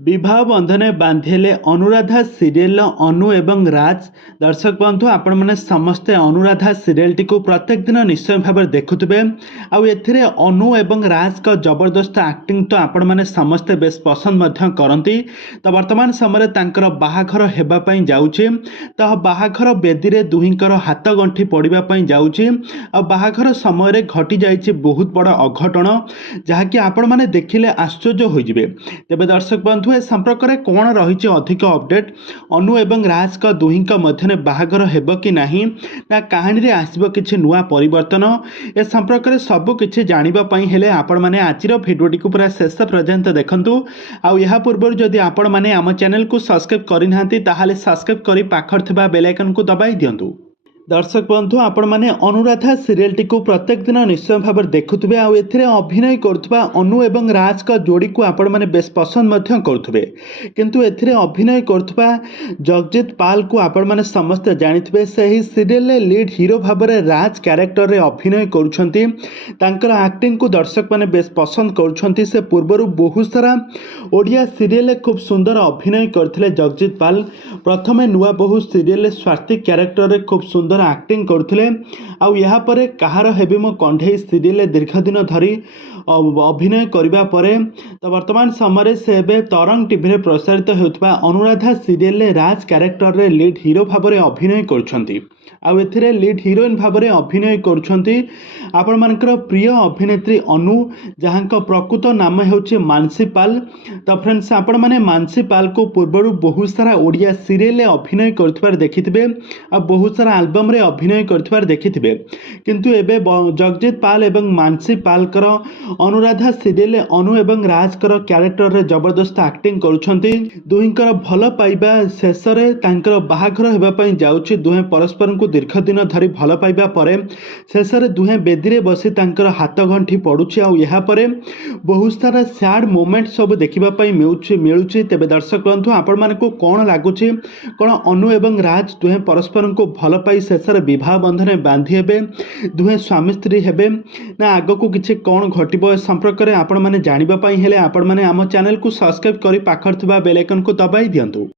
विवाह बंधन बांधिले अनुराधा सीरियल अनु एवं राज दर्शक बंधु आपण मैंने समस्ते अनुराधा सीरियल टी प्रत्येक दिन निश्चय भाव देखुवे आउ अनु एवं राज का जबरदस्त एक्टिंग तो आपण मैंने समस्ते बेस पसंद करती। तो वर्तमान समय तांकर बाहाघर हेबापई जाउछि तो बाहाघर बेदी रे दुहींकर हाथ गंठी पड़ापी जाउछि आ बाहाघर समय घटी जाइछि बहुत बड़ अघटन जहाँकि आपण मैंने देखिले आश्चर्य होइजिबे। तेबे दर्शक बंधु ए संपर्क में कौन रही अधिक अपडेट अनु एवं राज का दुही मध्य बाहाघर हेब कि नहीं ना कहानी रे आसब किछि नुआ परिवर्तन ए संपर्क में सबकिछि जानापी हेले आपण मैंने आज भिडियोटी को पूरा शेष पर्यंत देखंतु। आउ या पूर्व जदि आपण मैंने आम चैनल को सब्सक्राइब करना ताहले सब्सक्राइब करी पाखर थिबा बेल आइकन को दबाई दियंतु। दर्शक बंधु आपण मैंने अनुराधा सीरियल टी प्रत्येक दिन निश्चय भाव देखुवे आउ एथिरे अभिनय करुवा अनु एवं राज का जोड़ी को आपण मैंने बेस पसंद करुवे किंतु एथिरे अभिनय करुवा जगजीत पाल को आपण मैंने समस्ते जानिथिबे सही सीरियल लीड हीरो भाव में राज कैरेक्टर रे अभिनय करुछंती तांकर एक्टिंग को दर्शक मैंने बेस पसंद करुछंती। से पूर्वर बहुत सारा ओडिया सीरियल खूब सुंदर अभिनय करथिले जगजीत पाल प्रथमे नुआ बहु सीरियल स्वाति कैरेक्टर रे खूब सुंदर एक्टिंग करथिले आउ यहाँ पर कहार हेबी मो कंढे सीरियल दीर्घ दिन धरी अभिनय करिबा परे तो वर्तमान समय से तरंग टीवी रे प्रसारित होउतबा अनुराधा सीरियल राज कैरेक्टर रे लीड हीरो भाव में अभिनय करछंती आउ एथिरे लीड हीरोइन भाव में अभिनय करछंती आपण मानकर प्रिय अभिनेत्री अनु जहां प्रकृत नाम हेउचे मानसी पाल। तो फ्रेंड्स आपण माने मानसी पाल को पूर्वर बहुत सारा ओडिया सीरियल अभिनय करथिबार देखिथिबे आ बहुत सारा एल्बम रे अभिनय करथिबार देखिथिबे किंतु एबे जगजीत पाल एवं मानसी पाल कर अनुराधा सीरियल अनु एवं राज कर कैरेक्टर रे जबरदस्त एक्टिंग करुछंती। दुहींकर भल पाइबा शेष रे तांकर बाहाघर हेबा पई जाउछि दुहे परस्पर को दीर्घ दिन धरी भल पाइबा परे शेष रे दुहे बेदी रे बसी तांकर हाथ गंठी पड़ुछि आउ यहाँ पर बहुत सारा सैड मोमेंट सब देखिबा पई मिलुछि। तेबे दर्शक बंधु आपण मानको कोन लागुछि कोन अनु एवं राज दुहे परस्पर को भल पाई शेष रे विवाह बंधन बांधि हेबे दुहे स्वामी स्त्री हेबे ना आगो को किछि कोन घटिबो संपर्क में आपण माने जानिबा पई हेले आपण माने आम चैनल को सब्सक्राइब करी पाखर थिबा बेल आइकन को दबाई दियंतु।